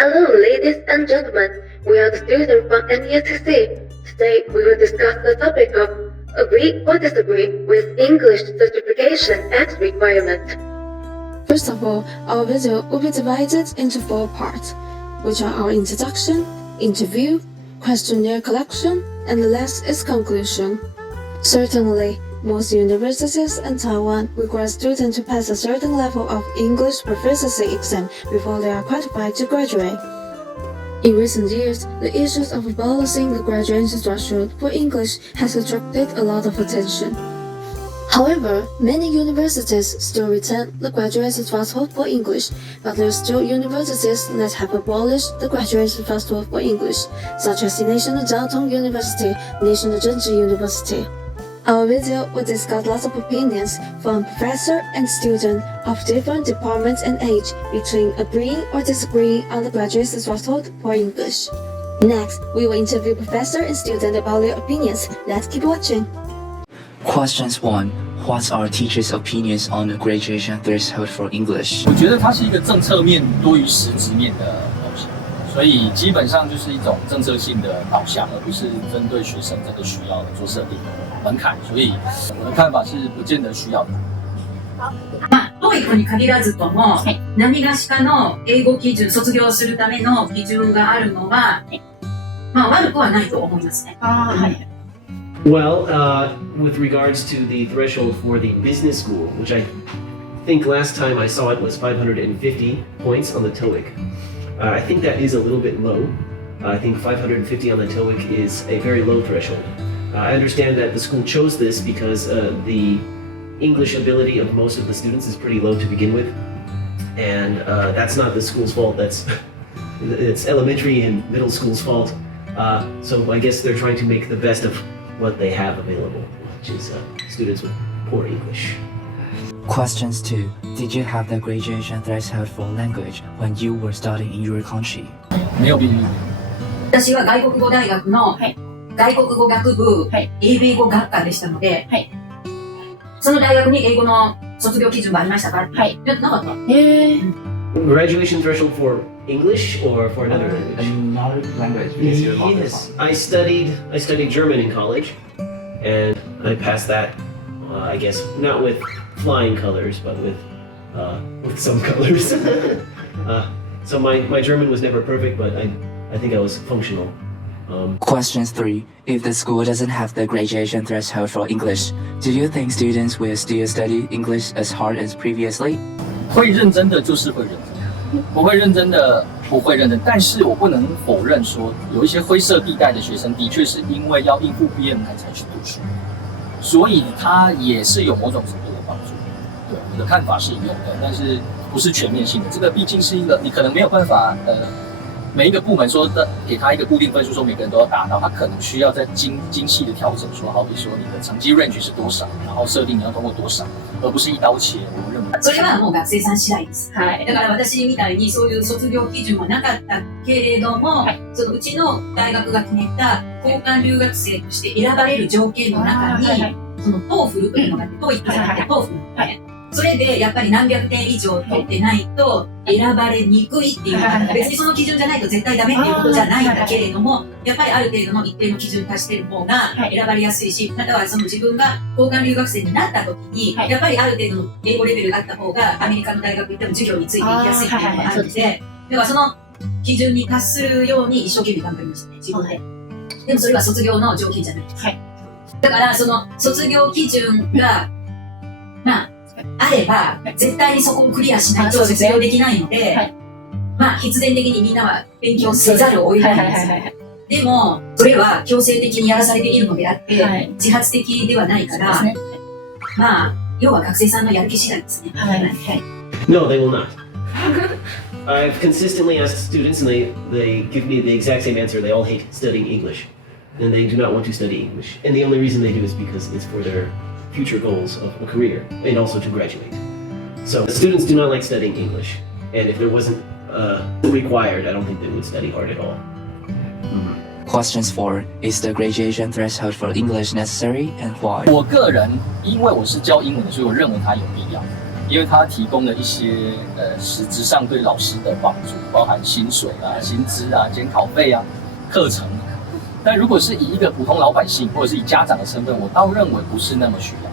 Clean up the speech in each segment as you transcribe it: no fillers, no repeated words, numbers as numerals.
Hello, ladies and gentlemen. We are the students from NUTC. Today, we will discuss the topic of agree or disagree with English certification and requirement. First of all, our video will be divided into 4 parts, which are our introduction, interview, questionnaire collection, and the last is conclusion. Certainly, most universities in Taiwan require students to pass a certain level of English proficiency exam before they are qualified to graduate. In recent years, the issues of abolishing the graduation threshold for English has attracted a lot of attention. However, many universities still retain the graduation threshold for English, but there are still universities that have abolished the graduation threshold for English, such as the National Jiaotong University, National Zhengzhi University. Our video will discuss lots of opinions from professor and student of different departments and age between agreeing or disagreeing on the graduation threshold for English. Next, we will interview professor and student about their opinions. Let's keep watching. Questions 1. What are teachers' opinions on the graduation threshold for English? 我觉得它是一个政策面多于实质面的东西，所以基本上就是一种政策性的导向，而不是针对学生这个需要做设定的門檻。所以我的看法是不見得需要的。TOEIC に限らずとも、何がしかの英語基準、卒業するための基準があるのは、悪くはないと思いますね。Well, with regards to the threshold for the business school, which I think last time I saw it was 550 points on the TOEIC. I think that is a little bit low. I think 550 on the TOEIC is a very low threshold. I understand that the school chose this because the English ability of most of the students is pretty low to begin with. And that's not the school's fault, it's elementary and middle school's fault. So I guess they're trying to make the best of what they have available, which is students with poor English. Questions 2. Did you have the graduation threshold for language when you were studying in your country? 没有比私は外国語大学の外国語学部英米語学科でしたので、その大学に英語の卒業基準がありましたか？なかった。Graduation threshold for English or for another language? Another language because you're Yes, I studied German in college, and I passed that. I guess not with flying colors, but with some colors. So my German was never perfect, but I think I was functional. Questions 3. If the school doesn't have the graduation threshold for English, do you think students will still study English as hard as previously? 会认真的就是会认真，不会认真的不会认真。但是我不能否认说，有一些灰色地带的学生的确是因为要应付毕业门槛才去读书，所以他也是有某种程度的帮助。对，我的看法是有的，但是不是全面性的。这个毕竟是一个你可能没有办法每一个部门说的给他一个固定分数，说每个人都要达到，他可能需要再精细的调整，说好比说你的成绩 range 是多少，然后设定你要通过多少，而不是一刀切。我認為それはもう学生さん次第です。だから私みたいにそういう卒業基準はなかったけれども、そのうちの大学が決めた交換留学生として選ばれる条件の中に、そのTOEFLというのがあって、TOEICじゃなくてTOEFL。それでやっぱり何百点以上取ってないと選ばれにくいっていうのが別にその基準じゃないと絶対ダメっていうことじゃないんだけれども、やっぱりある程度の一定の基準に達している方が選ばれやすいし、またはその自分が交換留学生になった時にやっぱりある程度の英語レベルがあった方がアメリカの大学行っても授業についていきやすいっていうのがあるので、だからその基準に達するように一生懸命頑張りましたね、自分で。でもそれは卒業の条件じゃないです。だからその卒業基準があれば絶対にそこをクリアしないと卒業できないので、必然的にみんなは勉強せざるを得ないんですよ。でもそれは強制的にやらされているのであって、自発的ではないから、要は学生さんのやる気次第ですね。No, they will not. I've consistently asked students, and they give me the exact same answer. They all hate studying English, and they do not want to study English. And the only reason they do is because it's for their future goals of a career and also to graduate. So the students do not like studying English, and if there wasn't required, I don't think they would study hard at all. Questions 4. Is the graduation threshold for English necessary and why? 我个人因为我是教英文的，所以我认为它有必要。因为它提供了一些实质上对老师的帮助，包含薪水啊、薪资啊、监考费啊、课程。但如果是以一个普通老百姓或者是以家长的身份，我倒认为不是那么需要。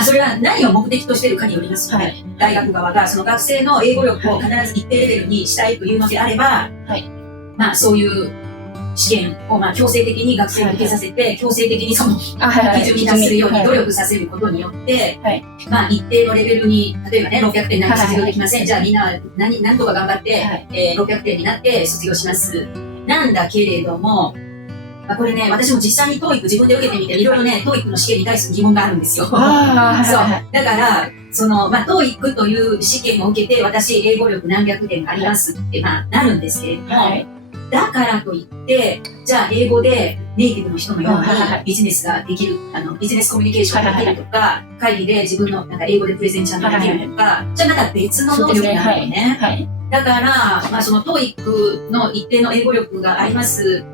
それは何を目的としているかによりますので、大学側がその学生の英語力を必ず一定レベルにしたいというのであれば、そういう試験を強制的に学生に受けさせて、強制的にその基準に達するように努力させることによって、一定のレベルに、例えばね、600点ないと卒業できません。じゃあみんな何とか頑張って、600点になって卒業します。なんだけれども、これね、私も実際に TOEIC 自分で受けてみて、いろいろね、TOEIC の試験に対する疑問があるんですよ。そう。だから、TOEIC という試験を受けて、私、英語力何百点ありますって、なるんですけれども、だからといって、じゃあ、英語でネイティブの人のようにビジネスができる、ビジネスコミュニケーションができるとか、会議で自分の英語でプレゼンちゃんとできるとか、じゃあまた別の能力なのよね。だから、その TOEIC の一定の英語力があります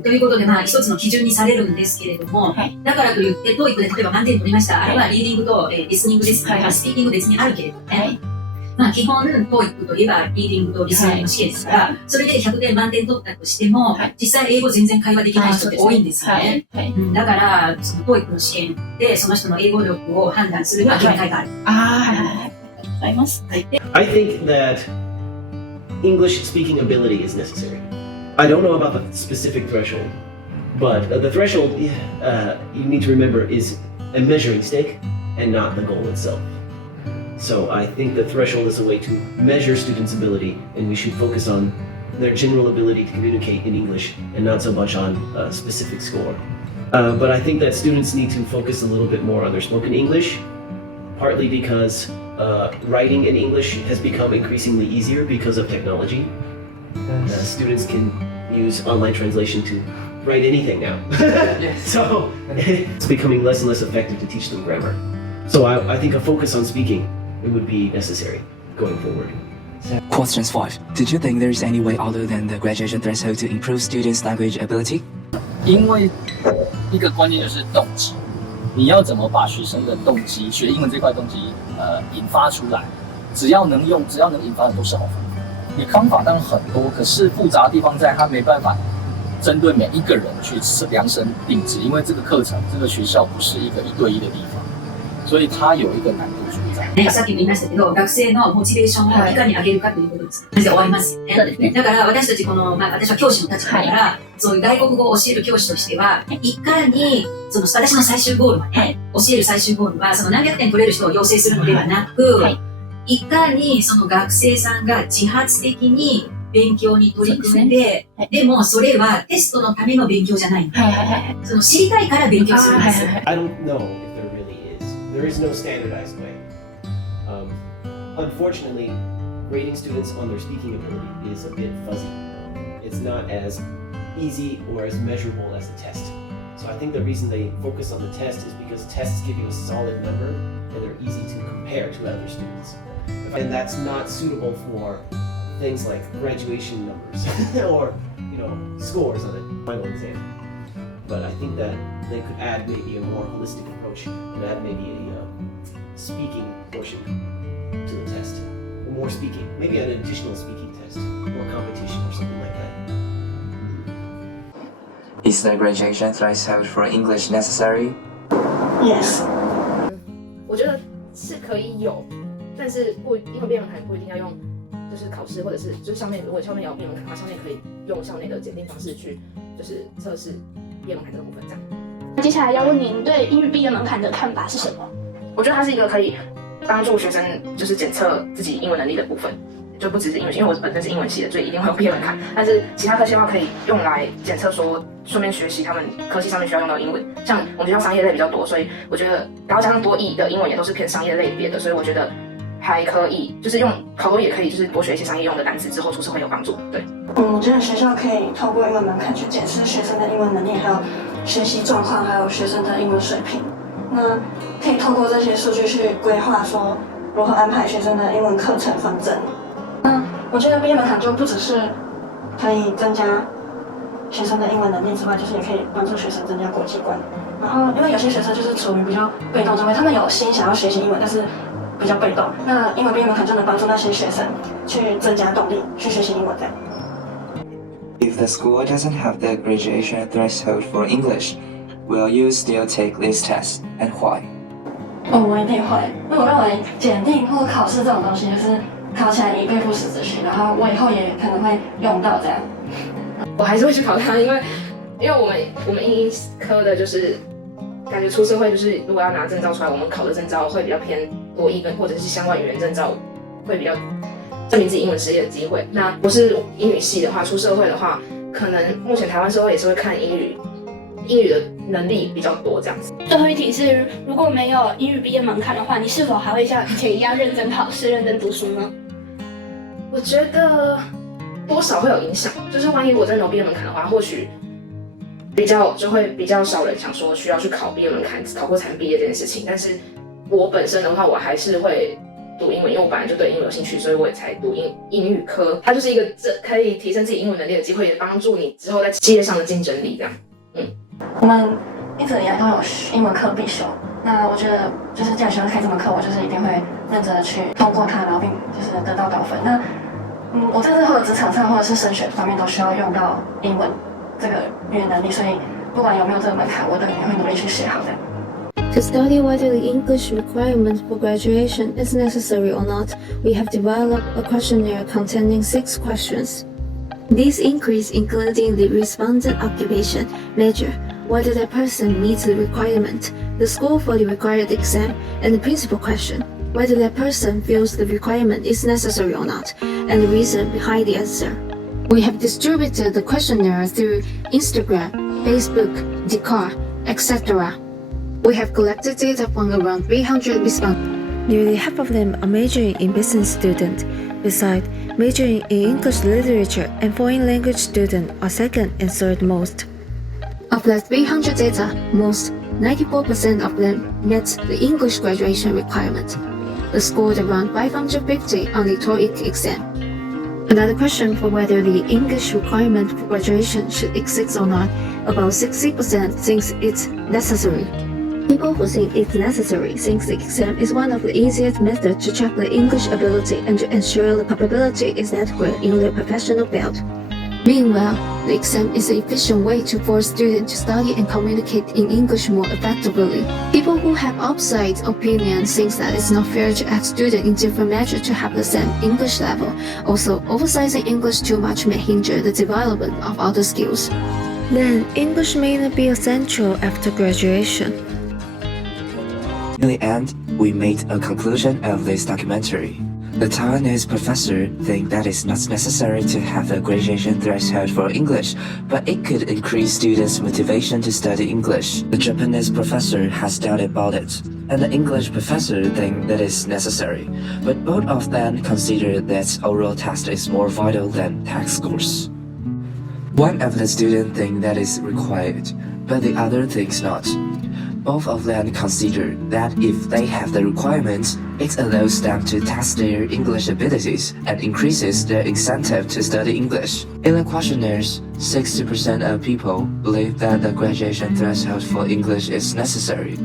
ということで、一つの基準にされるんですけれども、だからといって、TOEIC で例えば満点取りました。あれはリーディングとリスニングですね。スピーキング別にあるけれどね。基本、TOEIC といえばリーディングとリスニングの試験ですから、それで100点満点取ったとしても、実際英語全然会話できない人って多いんですよね。だから、その TOEIC の試験でその人の英語力を判断するには限界がある。I think that English speaking ability is necessary. I don't know about the specific threshold, but the threshold you need to remember is a measuring stick and not the goal itself. So I think the threshold is a way to measure students' ability, and we should focus on their general ability to communicate in English and not so much on a specific score. But I think that students need to focus a little bit more on their spoken English, partly because writing in English has become increasingly easier because of technology. Students can use online translation to write anything now. So it's becoming less and less effective to teach them grammar. So I think a focus on speaking it would be necessary going forward. Questions 5. Did you think there is any way other than the graduation threshold to improve students' language ability? 因为一个关键就是动机，你要怎么把学生的动机，学英文这块动机，引发出来？只要能引发的都是好方法。你方法当然很多，可是复杂的地方在它没办法针对每一个人去量身定制，因为这个课程、这个学校不是一个1对1的地方，所以它有一个難度存在。さっきも言いましたけど、学生のモチベーションをいかに上げるかということです。終わりますよね。だから私たち私は教師の立場だから、そういう外国語を教える教師としては、いかに私の最終ゴールはね、教える最終ゴールは何百点取れる人を養成するのではなく、いかにその学生さんが自発的に勉強に取り組んで、でもそれはテストのための勉強じゃないんで、知りたいから勉強するんです。I don't know if there really is. There is no standardized way. Unfortunately, grading students on their speaking ability is a bit fuzzy. It's not as easy or as measurable as a test. So I think the reason they focus on the test is because tests give you a solid number and they're easy to compare to other students. And that's not suitable for things like graduation numbers or scores on a final exam. But I think that they could add maybe a more holistic approach and add maybe a speaking portion to the test. Or more speaking, maybe an additional speaking test or competition or something like that. Is the graduation threshold for English necessary? Yes. 我觉得是可以有，但是英文毕业门槛不一定要用，就是考试或者是就是校内，如果校内有毕业门槛的话，校内可以用校内的检定方式去就是测试毕业门槛这个部分这样。接下来要问您对英语毕业门槛的看法是什么？我觉得它是一个可以帮助学生就是检测自己英文能力的部分。就不只是英文系，因为我本身是英文系的，所以一定会有毕业门槛。但是其他科系的话，可以用来检测说，顺便学习他们科系上面需要用到的英文。像我们学校商业类比较多，所以我觉得，然后加上多益的英文也都是偏商业类别的，所以我觉得还可以，就是用考多益也可以，就是多学一些商业用的单词，之后出社会有帮助。对，我觉得学校可以透过英文门槛去检视学生的英文能力，还有学习状况，还有学生的英文水平。那可以透过这些数据去规划说如何安排学生的英文课程方针。我觉得毕业门槛就不只是可以增加学生的英文能力之外，就是也可以帮助学生增加国际观。然后，因为有些学生就是处于比较被动状态，他们有心想要学习英文，但是比较被动。那英文毕业门槛就能帮助那些学生去增加动力，去学习英文这样。If the school doesn't have the graduation threshold for English, will you still take this test and why? 我一定会，因为我认为检定或考试这种东西，就是考起来以备不时之需，然后我以后也可能会用到这样。我还是会去考它，因为我们英科的就是感觉出社会就是如果要拿证照出来，我们考的证照会比较偏多英文或者是相关语言证照，会比较证明自己英文实力的机会。那不是英语系的话，出社会的话，可能目前台湾社会也是会看英语的能力比较多这样子。最后一题是，如果没有英语毕业门槛的话，你是否还会像以前一样认真考试、认真读书呢？我觉得多少会有影响，就是万一我真的有毕业门槛的话，或许就会比较少人想说需要去考毕业门槛，考过才能毕业这件事情。但是我本身的话，我还是会读英文，因为我本来就对英文有兴趣，所以我也才读英语科。它就是一个可以提升自己英文能力的机会，也帮助你之后在企业上的竞争力这样。我们一直以来都有英文课必修，那我觉得就是既然学校开这门课，我就是一定会认真的去通过它，然后并就是得到高分。那我在日后的职场上或者是升学方面都需要用到英文这个语言能力，所以不管有没有这个门槛，我都一定会努力去学好的。To study whether the English requirement for graduation is necessary or not, we have developed a questionnaire containing 6 questions. These inquiries including the respondent occupation, major, whether that person meets the requirement, the score for the required exam, and the principal question, whether that person feels the requirement is necessary or not, and the reason behind the answer. We have distributed the questionnaire through Instagram, Facebook, Discord, etc. We have collected data from around 300 respondents. Nearly half of them are majoring in business students. Besides, majoring in English literature and foreign language students are second and third most. Of the 300 data, most 94% of them met the English graduation requirement. They scored around 550 on the TOEIC exam. Another question for whether the English requirement for graduation should exist or not, about 60% thinks it's necessary. People who think it's necessary think the exam is one of the easiest methods to check the English ability and to ensure the probability is adequate in their professional field. Meanwhile, the exam is an efficient way to force students to study and communicate in English more effectively. People who have opposite opinions think that it's not fair to ask students in different measures to have the same English level. Also, emphasizing English too much may hinder the development of other skills. Then, English may not be essential after graduation. In the end, we made a conclusion of this documentary. The Taiwanese professor think that it's not necessary to have a graduation threshold for English, but it could increase students' motivation to study English. The Japanese professor has doubt about it, and the English professor think that it's necessary. But both of them consider that oral test is more vital than test scores. One of the students think that is required, but the other thinks not. Both of them consider that if they have the requirements, it allows them to test their English abilities and increases their incentive to study English. In the questionnaires, 60% of people believe that the graduation threshold for English is necessary.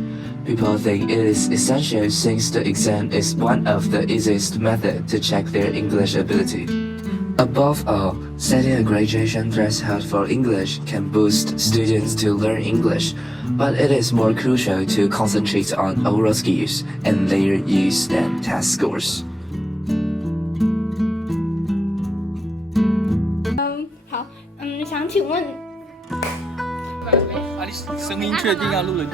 People think it is essential since the exam is one of the easiest methods to check their English ability. Above all, setting a graduation threshold for English can boost students to learn English, but it is more crucial to concentrate on oral skills and their use than test scores. 想请问，你声音确定要录了？